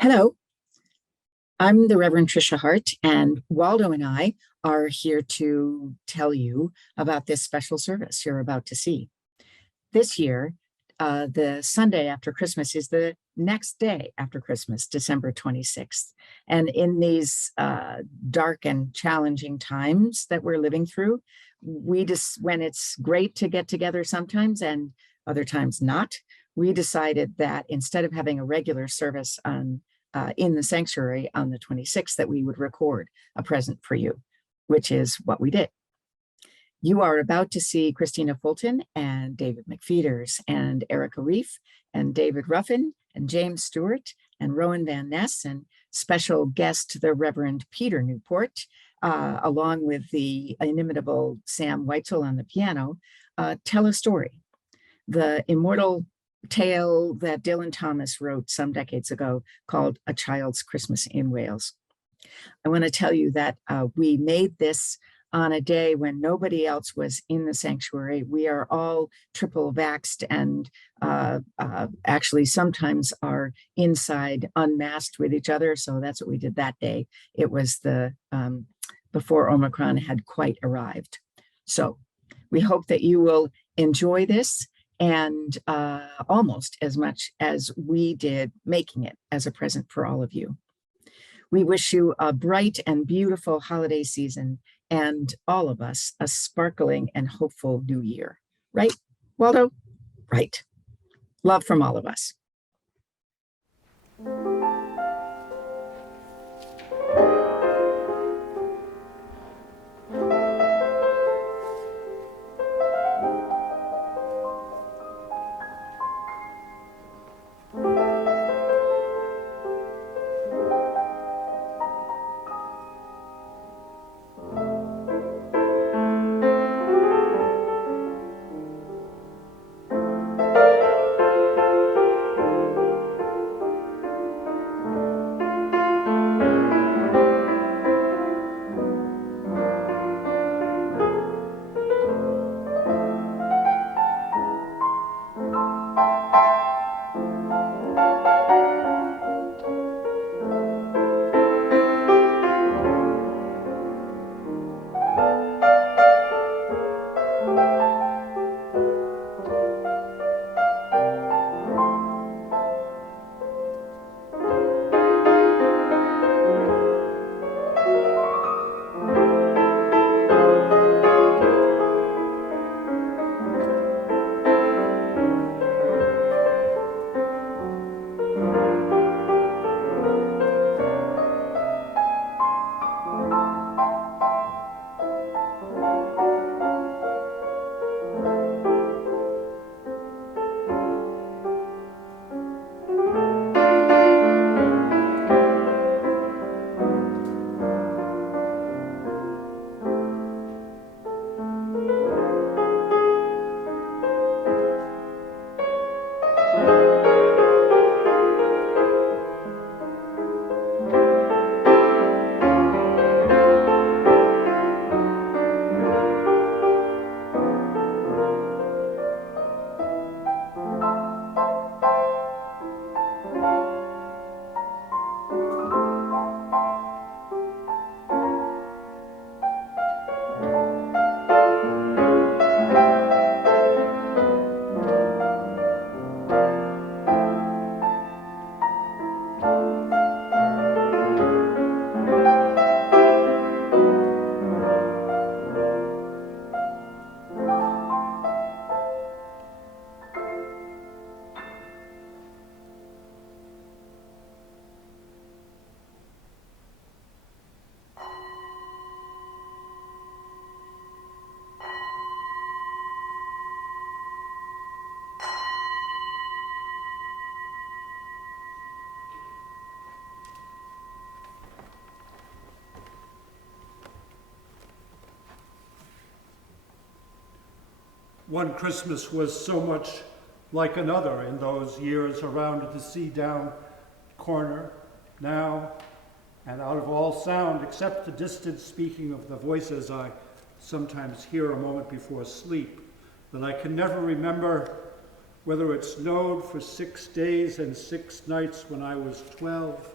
Hello, I'm the Reverend Tricia Hart, and Waldo and I are here to tell you about this special service you're about to see. This year, the Sunday after Christmas is the next day after Christmas, December 26th. And in these dark and challenging times that we're living through, when it's great to get together sometimes and other times not, we decided that instead of having a regular service in the sanctuary on the 26th, that we would record a present for you, which is what we did. You are about to see Christina Fulton and David McFeeters and Erika Reif and David Ruffin and James Stewart and Rowan Van Ness and special guest, the Reverend Peter Newport, along with the inimitable Sam Whitesell on the piano, tell a story. The immortal tale that Dylan Thomas wrote some decades ago called A Child's Christmas in Wales. I want to tell you that we made this on a day when nobody else was in the sanctuary. We are all triple vaxxed and actually sometimes are inside unmasked with each other. So that's what we did that day. It was the before Omicron had quite arrived. So we hope that you will enjoy this and almost as much as we did making it as a present for all of you. We wish you a bright and beautiful holiday season and all of us a sparkling and hopeful new year. Right, Waldo? Right. Love from all of us. One Christmas was so much like another in those years around the sea-down corner, now, and out of all sound, except the distant speaking of the voices I sometimes hear a moment before sleep, that I can never remember whether it snowed for 6 days and 6 nights when I was 12,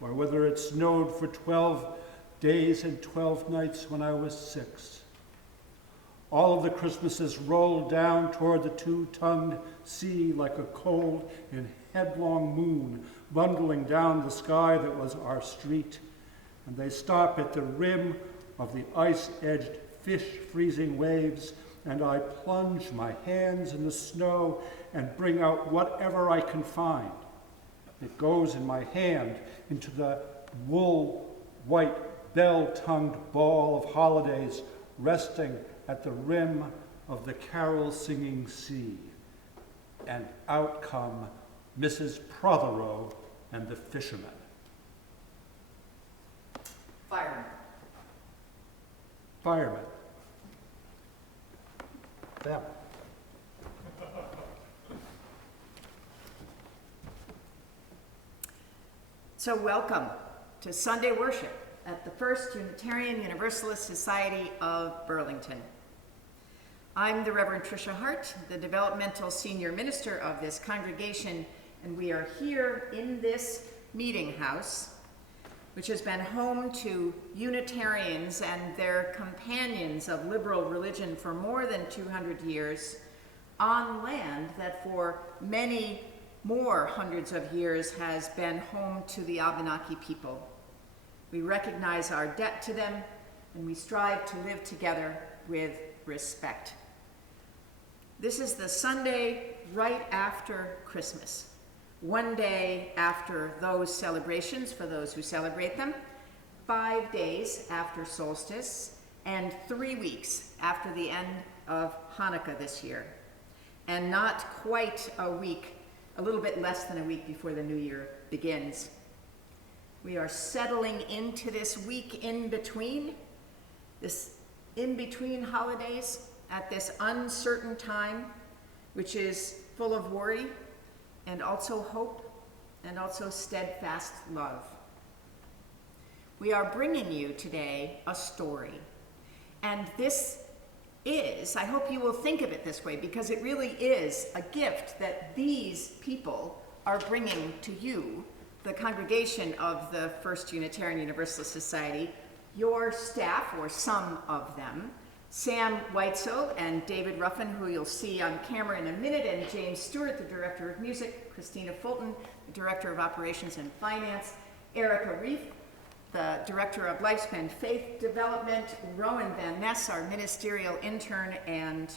or whether it snowed for 12 days and 12 nights when I was 6. All of the Christmases rolled down toward the two-tongued sea like a cold and headlong moon bundling down the sky that was our street, and they stop at the rim of the ice-edged fish-freezing waves, and I plunge my hands in the snow and bring out whatever I can find. It goes in my hand into the wool-white, bell-tongued ball of holidays resting at the rim of the carol-singing sea. And out come Mrs. Prothero and the fishermen. Fireman. Firemen. Them. So welcome to Sunday worship at the First Unitarian Universalist Society of Burlington. I'm the Reverend Patricia Hart, the Developmental Senior Minister of this congregation, and we are here in this meeting house, which has been home to Unitarians and their companions of liberal religion for more than 200 years, on land that for many more hundreds of years has been home to the Abenaki people. We recognize our debt to them, and we strive to live together with respect. This is the Sunday right after Christmas, one day after those celebrations for those who celebrate them, 5 days after solstice, and 3 weeks after the end of Hanukkah this year, and not quite a week, a little bit less than a week before the new year begins. We are settling into this week in between holidays at this uncertain time, which is full of worry and also hope and also steadfast love. We are bringing you today a story, and this is, I hope you will think of it this way, because it really is a gift that these people are bringing to you, the congregation of the First Unitarian Universalist Society, your staff, or some of them, Sam Whitesell and David Ruffin, who you'll see on camera in a minute, and James Stewart, the Director of Music, Christina Fulton, the Director of Operations and Finance, Erika, Reif, the Director of Lifespan Faith Development, Rowan Van Ness, our ministerial intern, and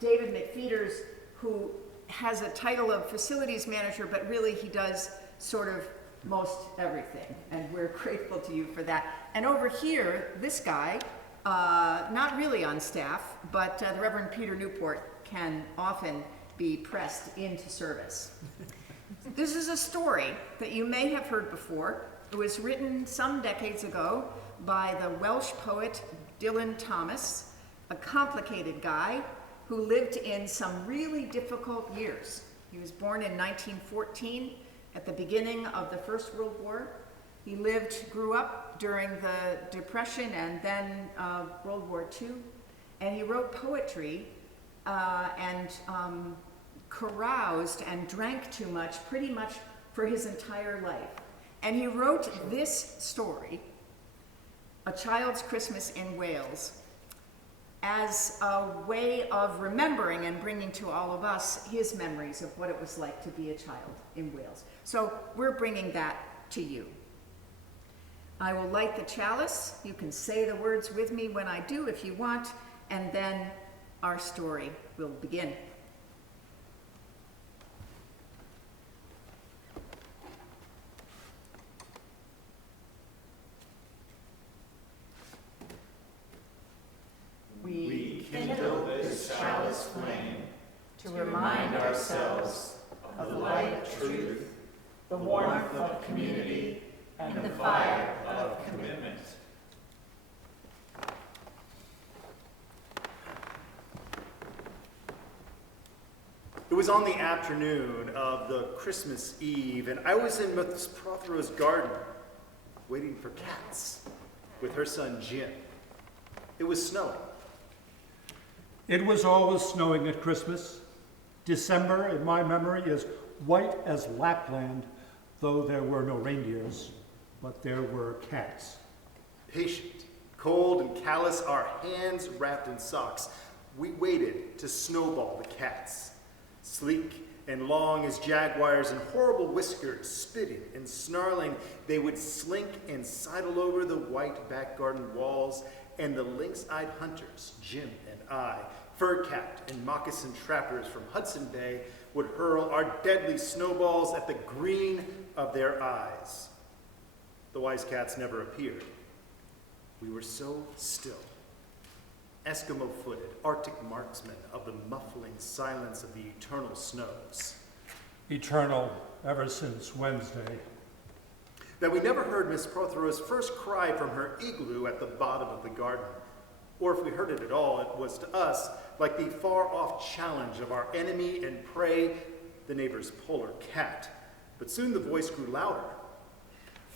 David McFeeters, who has a title of Facilities Manager, but really he does sort of most everything, and we're grateful to you for that. And over here, this guy, not really on staff, but the Reverend Peter Newport can often be pressed into service. This is a story that you may have heard before. It was written some decades ago by the Welsh poet Dylan Thomas, a complicated guy who lived in some really difficult years. He was born in 1914 at the beginning of the First World War. He grew up during the Depression and then World War II, and he wrote poetry and caroused and drank too much pretty much for his entire life. And he wrote this story, A Child's Christmas in Wales, as a way of remembering and bringing to all of us his memories of what it was like to be a child in Wales. So we're bringing that to you. I will light the chalice. You can say the words with me when I do if you want, and then our story will begin. We kindle this chalice flame to remind ourselves of the light of truth, the warmth of community, and the fire of commitment. It was on the afternoon of the Christmas Eve, and I was in Miss Prothero's garden waiting for cats with her son Jim. It was snowing. It was always snowing at Christmas. December, in my memory, is white as Lapland, though there were no reindeers, but there were cats. Patient, cold, and callous, our hands wrapped in socks, we waited to snowball the cats. Sleek and long as jaguars and horrible whiskered, spitting and snarling, they would slink and sidle over the white back garden walls, and the lynx-eyed hunters, Jim and I, fur-capped and moccasin trappers from Hudson Bay, would hurl our deadly snowballs at the green of their eyes. The wise cats never appeared. We were so still. Eskimo-footed, Arctic marksmen of the muffling silence of the eternal snows. Eternal ever since Wednesday. That we never heard Miss Prothero's first cry from her igloo at the bottom of the garden. Or if we heard it at all, it was to us like the far-off challenge of our enemy and prey, the neighbor's polar cat. But soon the voice grew louder.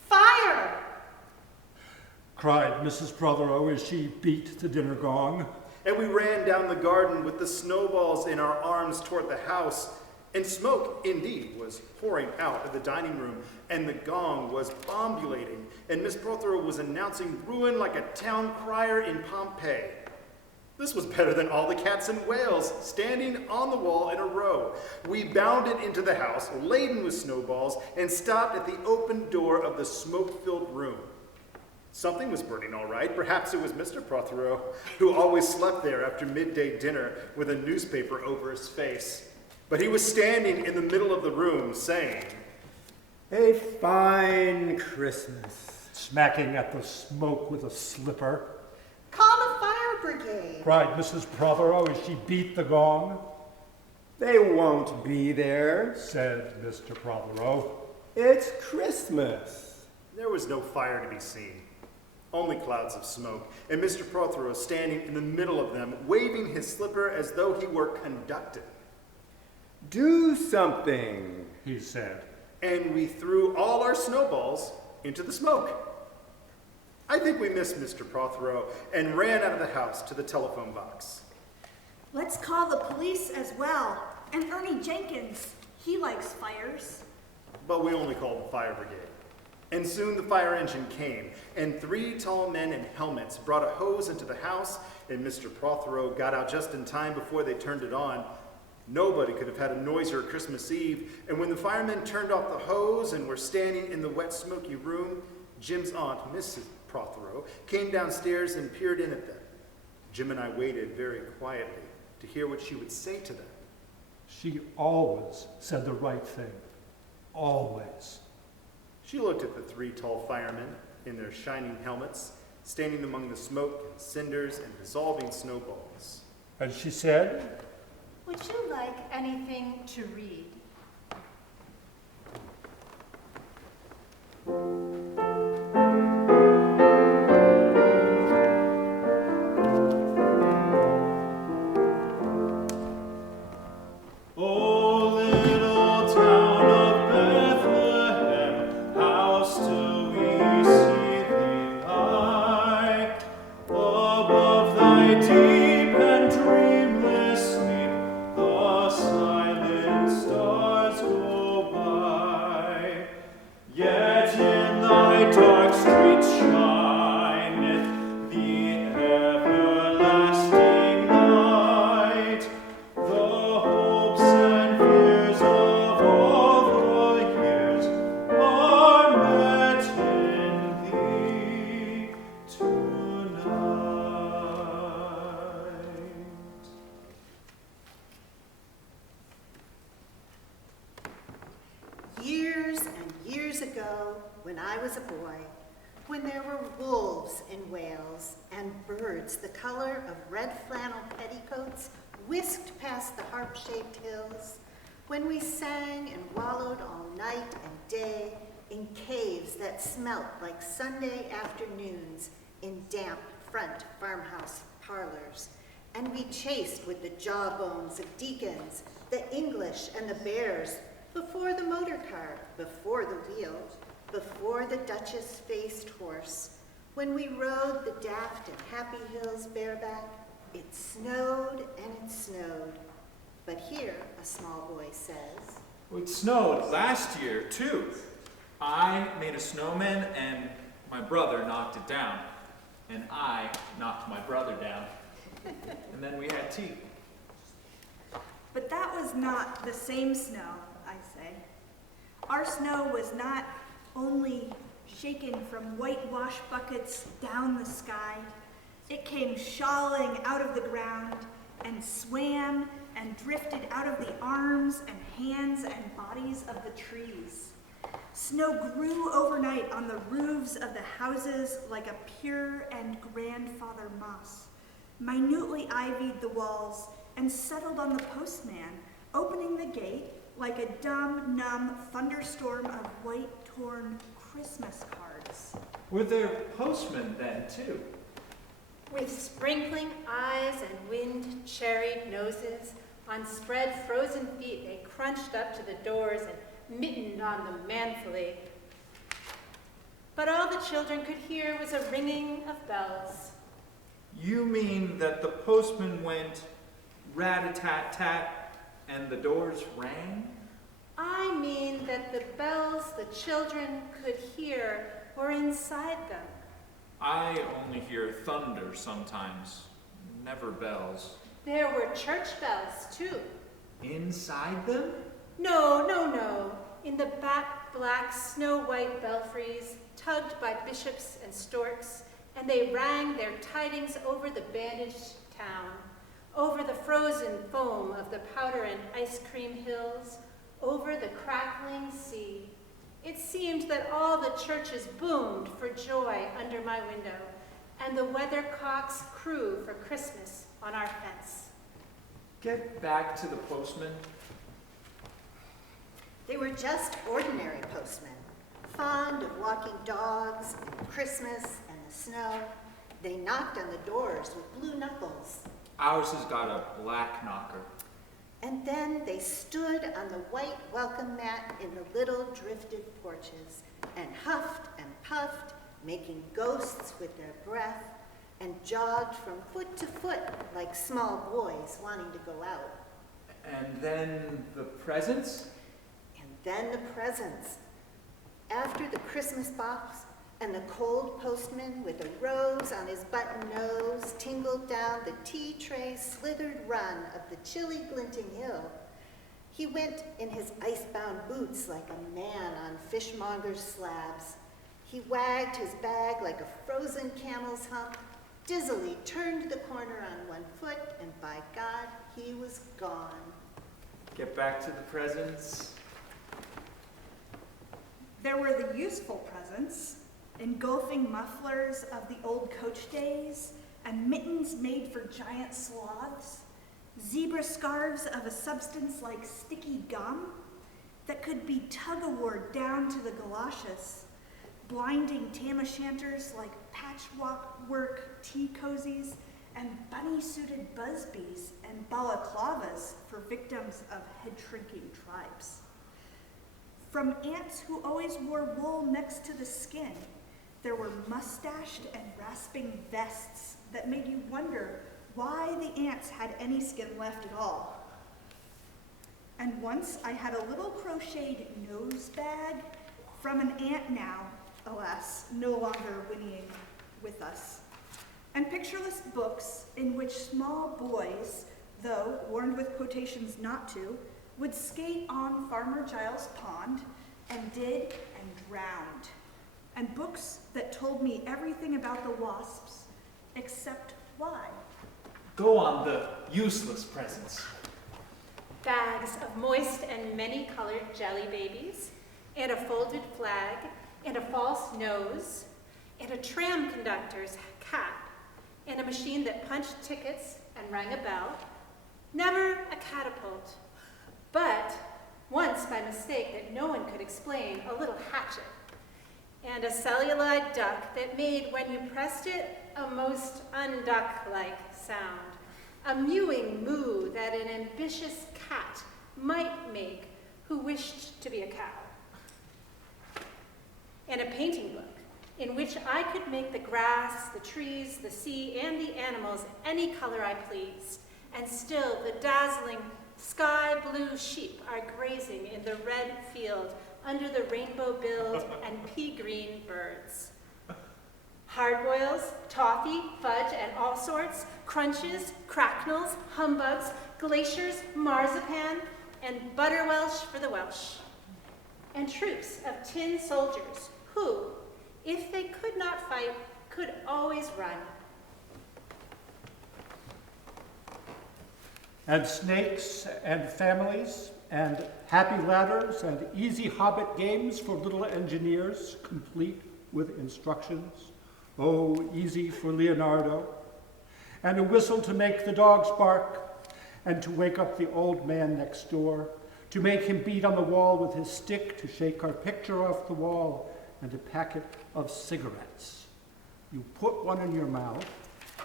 Fire! Cried Mrs. Prothero as she beat the dinner gong. And we ran down the garden with the snowballs in our arms toward the house. And smoke, indeed, was pouring out of the dining room, and the gong was bombulating, and Miss Prothero was announcing ruin like a town crier in Pompeii. This was better than all the cats in Wales, standing on the wall in a row. We bounded into the house, laden with snowballs, and stopped at the open door of the smoke-filled room. Something was burning all right. Perhaps it was Mr. Prothero, who always slept there after midday dinner with a newspaper over his face. But he was standing in the middle of the room saying, "A fine Christmas." Smacking at the smoke with a slipper. Call the fire brigade. Cried Mrs. Prothero as she beat the gong. "They won't be there. Said Mr. Prothero. It's Christmas." There was no fire to be seen, only clouds of smoke, and Mr. Prothero standing in the middle of them, waving his slipper as though he were conducting. "Do something," He said. And we threw all our snowballs into the smoke. I think we missed Mr. Prothero and ran out of the house to the telephone box. Let's call the police as well. And Ernie Jenkins. He likes fires. But we only called the fire brigade. And soon the fire engine came, and 3 tall men in helmets brought a hose into the house, and Mr. Prothero got out just in time before they turned it on. Nobody could have had a noisier Christmas Eve, and when the firemen turned off the hose and were standing in the wet, smoky room, Jim's aunt, Mrs. Prothero, came downstairs and peered in at them. Jim and I waited very quietly to hear what she would say to them. She always said the right thing. Always. She looked at the 3 tall firemen in their shining helmets, standing among the smoke and cinders and dissolving snowballs. And she said, Would you like anything to read? The color of red flannel petticoats whisked past the harp-shaped hills, when we sang and wallowed all night and day in caves that smelt like Sunday afternoons in damp front farmhouse parlors, and we chased with the jawbones of deacons, the English and the bears, before the motor car, before the wheel, before the Duchess-faced horse. When we rode the daft and happy hills bareback, it snowed and it snowed, but But here, a small boy says, It snowed last year, too. I made a snowman and my brother knocked it down. And I knocked my brother down. And then we had tea. But that was not the same snow, I say. Our snow was not only shaken from white wash buckets down the sky. It came shawling out of the ground and swam and drifted out of the arms and hands and bodies of the trees. Snow grew overnight on the roofs of the houses like a pure and grandfather moss, minutely ivied the walls, and settled on the postman, opening the gate like a dumb, numb thunderstorm of white, torn Christmas cards. Were there postmen then, too? With sprinkling eyes and wind-cherried noses, on spread frozen feet they crunched up to the doors and mittened on them manfully. But all the children could hear was a ringing of bells. You mean that the postman went rat-a-tat-tat and the doors rang? I mean that the bells the children could hear were inside them. I only hear thunder sometimes, never bells. There were church bells, too. Inside them? No, no, no. In the black snow-white belfries, tugged by bishops and storks, and they rang their tidings over the bandaged town, over the frozen foam of the powder and ice cream hills, over the crackling sea. It seemed that all the churches boomed for joy under my window, and the weathercocks crew for Christmas on our fence. Get back to the postman. they were just ordinary postmen, fond of walking dogs and Christmas and the snow. They knocked on the doors with blue knuckles. Ours has got a black knocker. And then they stood on the white welcome mat in the little drifted porches and huffed and puffed, making ghosts with their breath, and jogged from foot to foot like small boys wanting to go out. And then the presents? And then the presents. After the Christmas box and the cold postman with a rose on his button nose tingled down the tea tray slithered run of the chilly glinting hill, he went in his icebound boots like a man on fishmonger's slabs. He wagged his bag like a frozen camel's hump, dizzily turned the corner on one foot, and by God, he was gone. Get back to the presents. There were the useful presents, engulfing mufflers of the old coach days and mittens made for giant sloths, zebra scarves of a substance like sticky gum that could be tug-of-war down to the galoshes, blinding tam-o'-shanters like patchwork tea cozies, and bunny-suited busbies and balaclavas for victims of head-shrinking tribes. From ants who always wore wool next to the skin, there were mustached and rasping vests that made you wonder why the ants had any skin left at all. And once I had a little crocheted nose bag from an ant now, alas, no longer whinnying with us, and pictureless books in which small boys, though warned with quotations not to, would skate on Farmer Giles' pond and did and drowned. And books that told me everything about the wasps, except why. Go on the useless presents. Bags of moist and many-colored jelly babies, and a folded flag, and a false nose, and a tram conductor's cap, and a machine that punched tickets and rang a bell. Never a catapult, but once by mistake that no one could explain, a little hatchet, and a celluloid duck that made, when you pressed it, a most unduck-like sound, a mewing moo that an ambitious cat might make who wished to be a cow, and a painting book in which I could make the grass, the trees, the sea, and the animals any color I pleased, and still the dazzling Sky blue sheep are grazing in the red field under the rainbow-billed and pea-green birds. Hard-boils, toffee, fudge, and all sorts, crunches, cracknels, humbugs, glaciers, marzipan, and butter Welsh for the Welsh. And troops of tin soldiers who, if they could not fight, could always run. And snakes and families and happy ladders and easy hobbit games for little engineers, complete with instructions. Oh, easy for Leonardo. And a whistle to make the dogs bark, and to wake up the old man next door, to make him beat on the wall with his stick to shake our picture off the wall, and a packet of cigarettes. You put one in your mouth,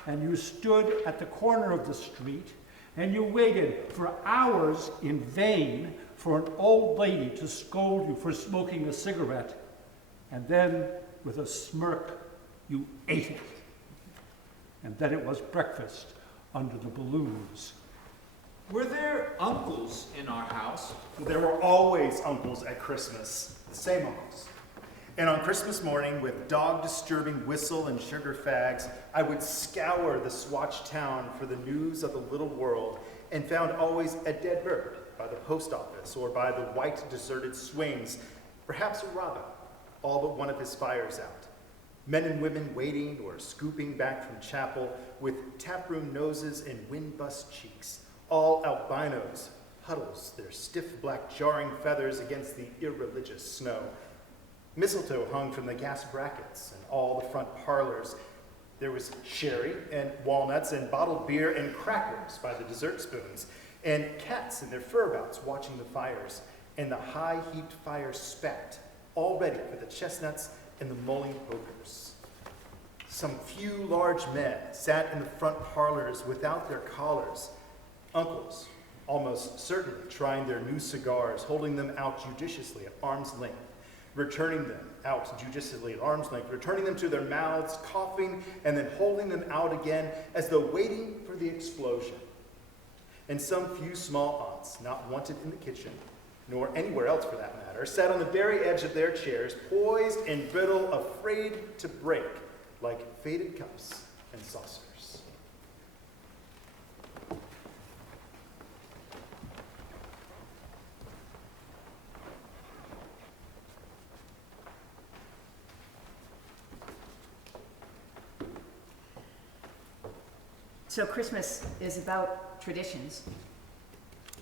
and you stood at the corner of the street, and you waited for hours in vain for an old lady to scold you for smoking a cigarette, and then, with a smirk, you ate it. And then it was breakfast under the balloons. Were there uncles in our house? There were always uncles at Christmas, the same uncles. And on Christmas morning, with dog-disturbing whistle and sugar fags, I would scour the Swatch town for the news of the little world, and found always a dead bird by the post office or by the white deserted swings, perhaps a robin, all but one of his fires out. Men and women waiting or scooping back from chapel with taproom noses and wind-bust cheeks, all albinos, huddles, their stiff black jarring feathers against the irreligious snow. Mistletoe hung from the gas brackets and all the front parlors. There was sherry and walnuts and bottled beer and crackers by the dessert spoons, and cats in their fur bouts watching the fires, and the high-heaped fire spat, all ready for the chestnuts and the mulling pokers. Some few large men sat in the front parlors without their collars, uncles, almost certainly trying their new cigars, holding them out judiciously at arm's length, returning them out judiciously at arm's length, returning them to their mouths, coughing, and then holding them out again as though waiting for the explosion. And some few small aunts, not wanted in the kitchen, nor anywhere else for that matter, sat on the very edge of their chairs, poised and brittle, afraid to break, like faded cups and saucers. So Christmas is about traditions.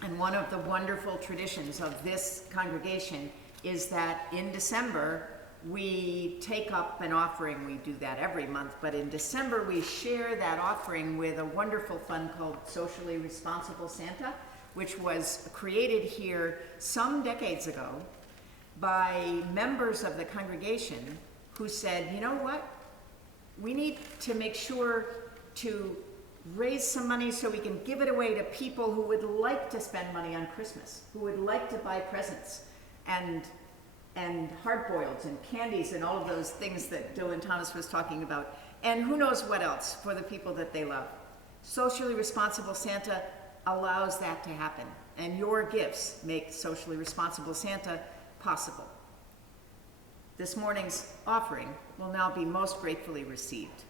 And one of the wonderful traditions of this congregation is that in December, we take up an offering. We do that every month, but in December, we share that offering with a wonderful fund called Socially Responsible Santa, which was created here some decades ago by members of the congregation who said, you know what? We need to make sure to raise some money so we can give it away to people who would like to spend money on Christmas, who would like to buy presents and hard-boileds and candies and all of those things that Dylan Thomas was talking about, and who knows what else for the people that they love. Socially Responsible Santa allows that to happen, and your gifts make Socially Responsible Santa possible. This morning's offering will now be most gratefully received.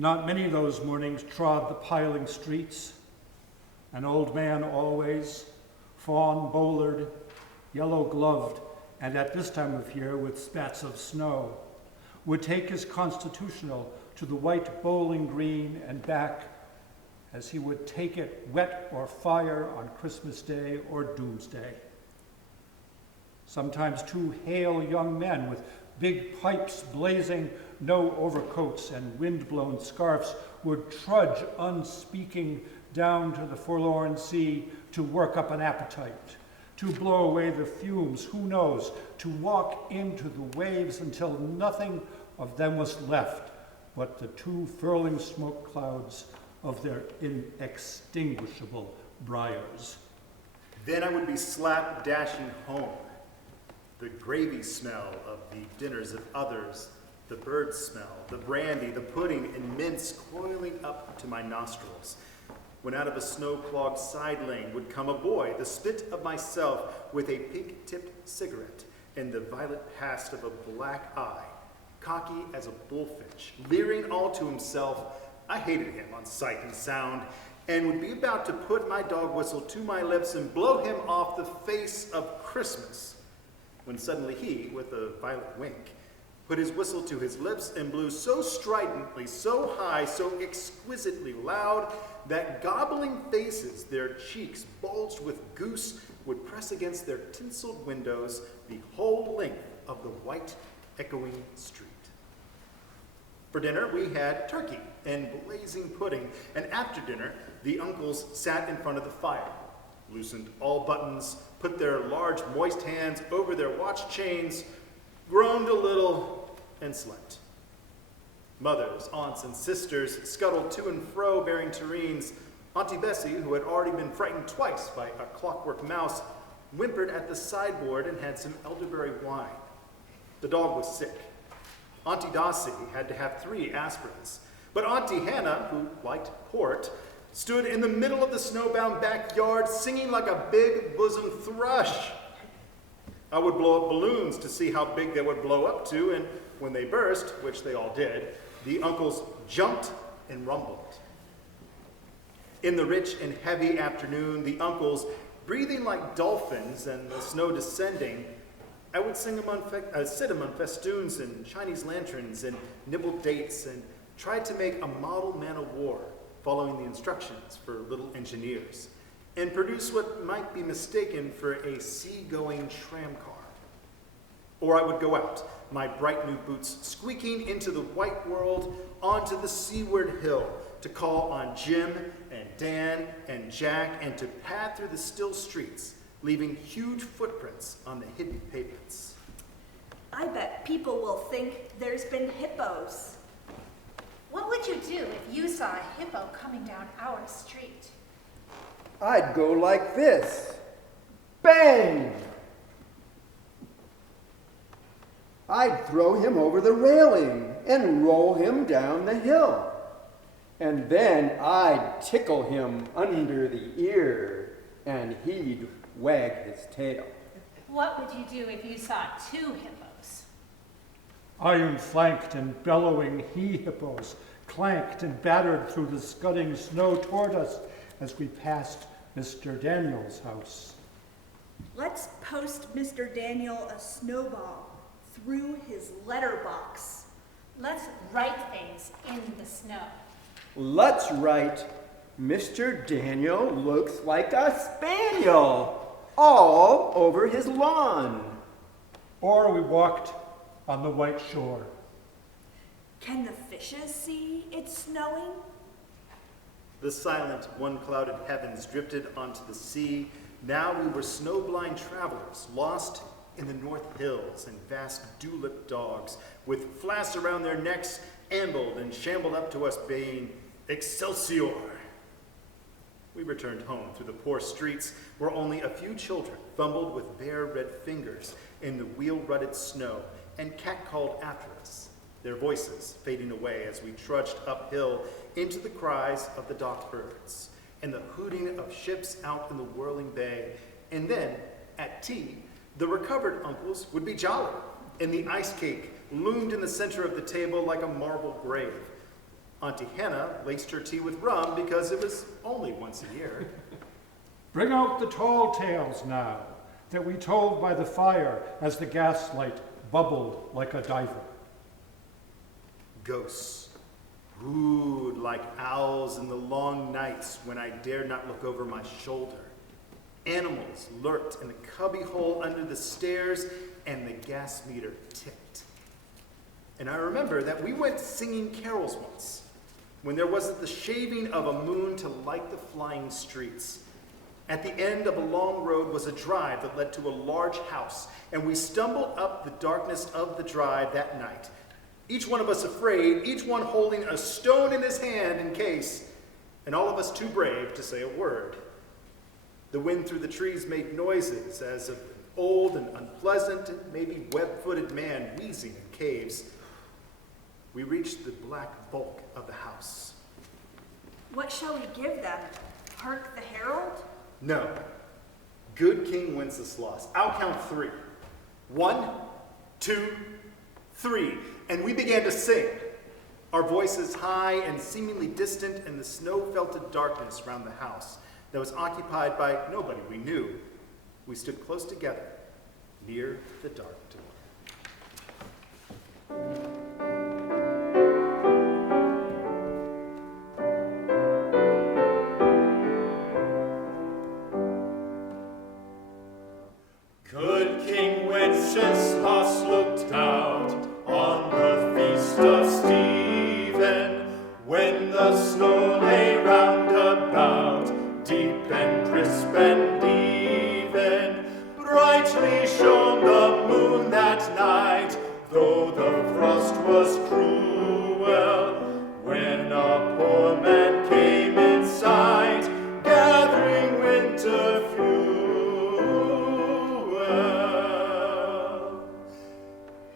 Not many of those mornings trod the piling streets. An old man always, fawn-bowlered, yellow-gloved, and at this time of year with spats of snow, would take his constitutional to the white bowling green and back, as he would take it wet or fire on Christmas Day or Doomsday. Sometimes two hale young men with big pipes blazing, no overcoats and wind-blown scarfs would trudge unspeaking down to the forlorn sea to work up an appetite, to blow away the fumes, who knows, to walk into the waves until nothing of them was left but the two furling smoke clouds of their inextinguishable briars. Then I would be slap dashing home. The gravy smell of the dinners of others, the bird smell, the brandy, the pudding, and mince coiling up to my nostrils. When out of a snow-clogged side lane would come a boy, the spit of myself, with a pink-tipped cigarette and the violet past of a black eye, cocky as a bullfinch, leering all to himself. I hated him on sight and sound, and would be about to put my dog whistle to my lips and blow him off the face of Christmas, when suddenly he, with a violent wink, put his whistle to his lips and blew so stridently, so high, so exquisitely loud, that gobbling faces, their cheeks bulged with goose, would press against their tinseled windows the whole length of the white, echoing street. For dinner, we had turkey and blazing pudding, and after dinner, the uncles sat in front of the fire, loosened all buttons, put their large moist hands over their watch chains, groaned a little, and slept. Mothers, aunts, and sisters scuttled to and fro bearing tureens. Auntie Bessie, who had already been frightened twice by a clockwork mouse, whimpered at the sideboard and had some elderberry wine. The dog was sick. Auntie Dossie had to have 3 aspirins. But Auntie Hannah, who liked port, stood in the middle of the snowbound backyard singing like a big bosom thrush. I would blow up balloons to see how big they would blow up to, and when they burst, which they all did, the uncles jumped and rumbled. In the rich and heavy afternoon, the uncles, breathing like dolphins and the snow descending, I would sit among festoons and Chinese lanterns and nibble dates and try to make a model man of war, following the instructions for little engineers, and produce what might be mistaken for a sea-going tram car. Or I would go out, my bright new boots squeaking into the white world onto the seaward hill, to call on Jim and Dan and Jack and to pad through the still streets, leaving huge footprints on the hidden pavements. I bet people will think there's been hippos. What would you do if you saw a hippo coming down our street? I'd go like this. Bang! I'd throw him over the railing and roll him down the hill. And then I'd tickle him under the ear, and he'd wag his tail. What would you do if you saw 2 hippos? Iron-flanked and bellowing he-hippos clanked and battered through the scudding snow toward us as we passed Mr. Daniel's house. Let's post Mr. Daniel a snowball through his letterbox. Let's write things in the snow. Let's write, Mr. Daniel looks like a spaniel all over his lawn. Or we walked on the white shore. Can the fishes see it's snowing? The silent, one-clouded heavens drifted onto the sea. Now we were snow-blind travelers, lost in the North Hills, and vast dewlip dogs, with flasks around their necks, ambled and shambled up to us, baying, "Excelsior!" We returned home through the poor streets, where only a few children fumbled with bare red fingers in the wheel-rutted snow and catcalled after us, their voices fading away as we trudged uphill into the cries of the dock birds and the hooting of ships out in the whirling bay. And then, at tea, the recovered uncles would be jolly, and the ice cake loomed in the center of the table like a marble grave. Auntie Hannah laced her tea with rum because it was only once a year. Bring out the tall tales now that we told by the fire as the gaslight bubbled like a diver. Ghosts wooed like owls in the long nights when I dared not look over my shoulder. Animals lurked in the cubbyhole under the stairs, and the gas meter ticked. And I remember that we went singing carols once, when there wasn't the shaving of a moon to light the flying streets. At the end of a long road was a drive that led to a large house, and we stumbled up the darkness of the drive that night, each one of us afraid, each one holding a stone in his hand in case, and all of us too brave to say a word. The wind through the trees made noises as of an old and unpleasant and maybe web-footed man wheezing in caves. We reached the black bulk of the house. What shall we give them? Hark the herald? No. Good King Wenceslas. I'll count 3. 1, 2, 3. And we began to sing, our voices high and seemingly distant in the snow-felted darkness round the house that was occupied by nobody we knew. We stood close together, near the dark door. Good King Wenceslas looked out on the feast of Stephen, when the snow lay round about, deep and crisp and even. Brightly shone the moon that night, though the frost was cruel, when a poor man came in sight, gathering winter fuel.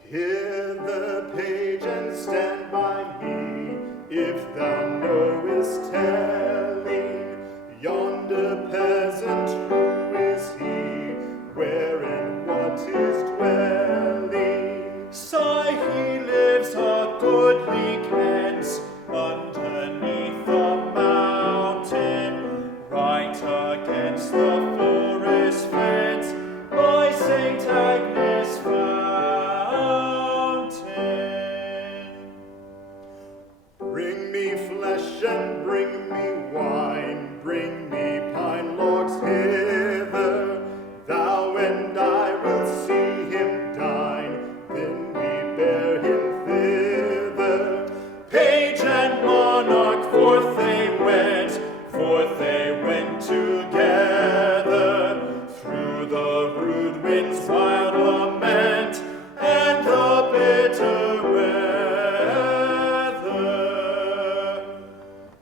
Hear the page and stand by me, if thou knowest telling, yonder peasant, who is he, where and what is dwelling? Sigh, he lives a goodly Kent, underneath the mountain, right against the forest fence, by St. Agnes' fountain. Bring me flesh and bring me wine, bring me pine logs hither, thou and I will see him dine, then we bear him thither. Page and monarch, forth they went together, through the rude wind's wild lament, and the bitter weather.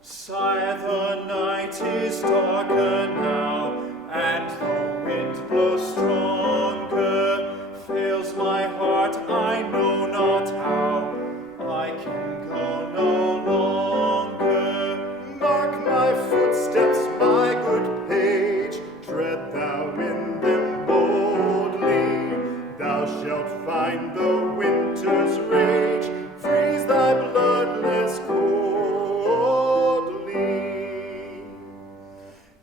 Sigh, the night is darker now, and the wind blows stronger. Fails my heart, I know not how, I can go no longer. Mark my footsteps, my good page, tread thou in them boldly. Thou shalt find the winter's rage, freeze thy bloodless coldly.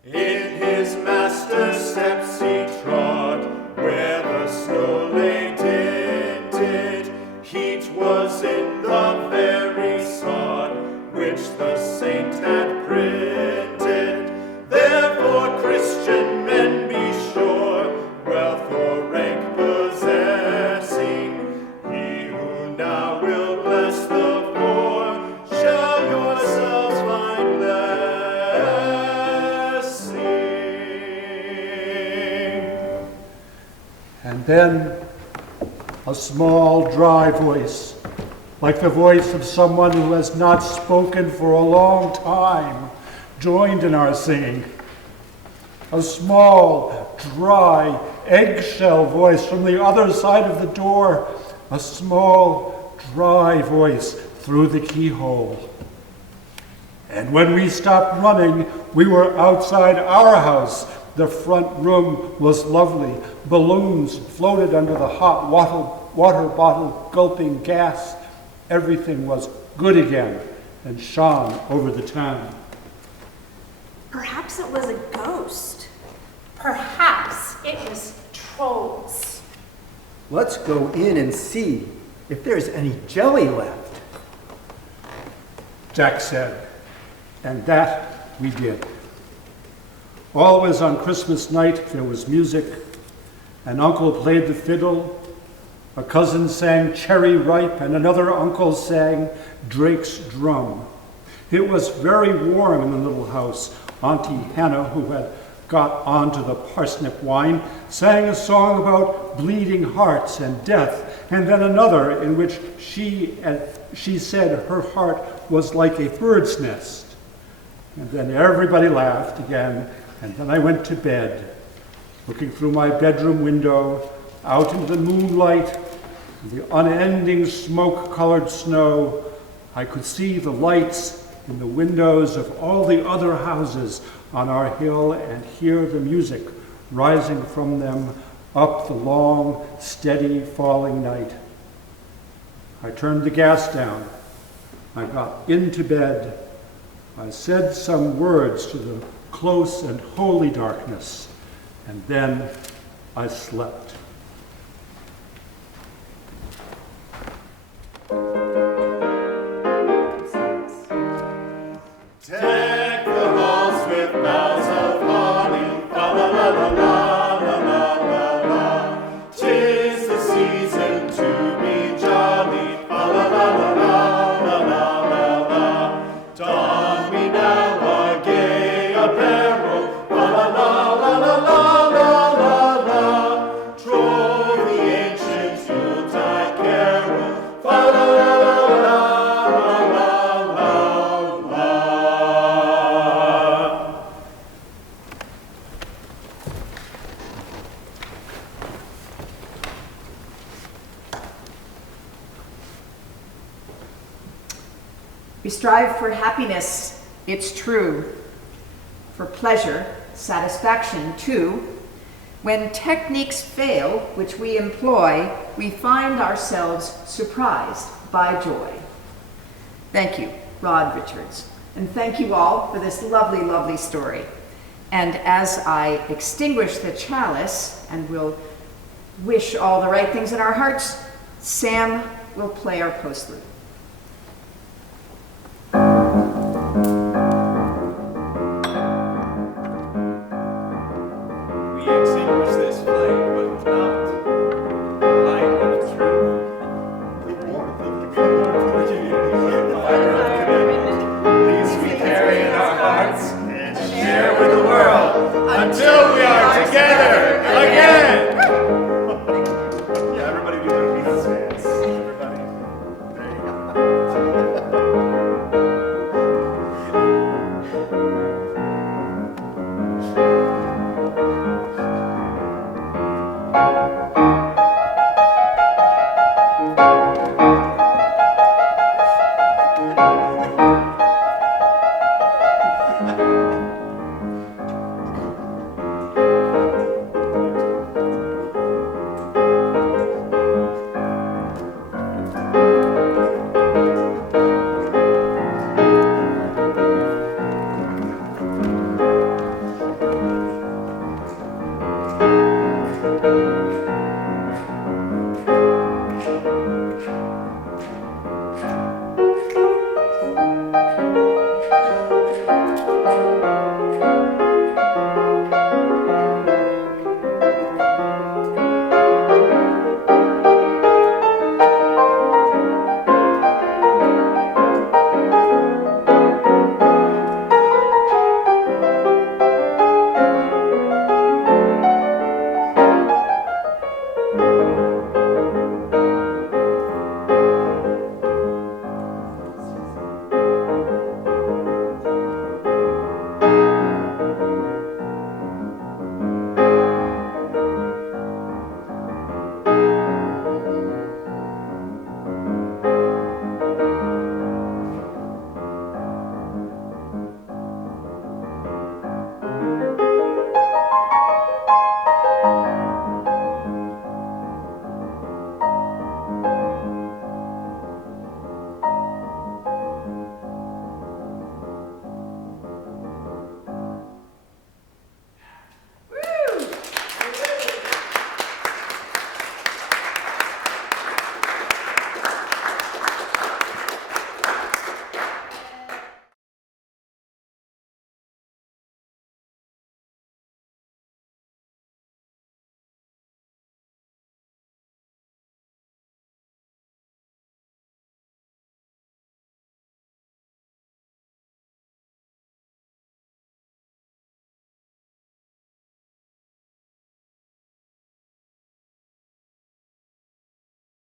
In his master's steps he trod, where the snow lay tinted. Heat was in the very sod, which the saint had printed. Therefore, Christian men, be sure, wealth or rank possessing, he who now will bless the poor, shall yourselves find blessing. And then a small, dry voice, like the voice of someone who has not spoken for a long time, joined in our singing. A small, dry, eggshell voice from the other side of the door. A small, dry voice through the keyhole. And when we stopped running, we were outside our house. The front room was lovely. Balloons floated under the hot water bottle gulping gas. Everything was good again, and shone over the town. Perhaps it was a ghost. Perhaps it was trolls. Let's go in and see if there's any jelly left. Jack said, and that we did. Always on Christmas night there was music. An uncle played the fiddle, a cousin sang Cherry Ripe, and another uncle sang Drake's Drum. It was very warm in the little house. Auntie Hannah, who had got onto the parsnip wine, sang a song about bleeding hearts and death, and then another in which she said her heart was like a bird's nest. And then everybody laughed again, and then I went to bed, looking through my bedroom window out into the moonlight and the unending smoke-colored snow. I could see the lights in the windows of all the other houses on our hill and hear the music rising from them up the long, steady falling night. I turned the gas down. I got into bed. I said some words to the close and holy darkness, and then I slept. Deck the halls with boughs of holly, la la la la la la la la la. 'Tis the season to be jolly, la la la la la la la la la. Don we now our gay apparel, la la la la la la la la la. Troll the ancient Yuletide carol, la la la la la la la la la. We strive for happiness, it's true, for pleasure, satisfaction too. When techniques fail, which we employ, we find ourselves surprised by joy. Thank you, Rod Richards, and thank you all for this lovely, lovely story. And as I extinguish the chalice and will wish all the right things in our hearts, Sam will play our postlude.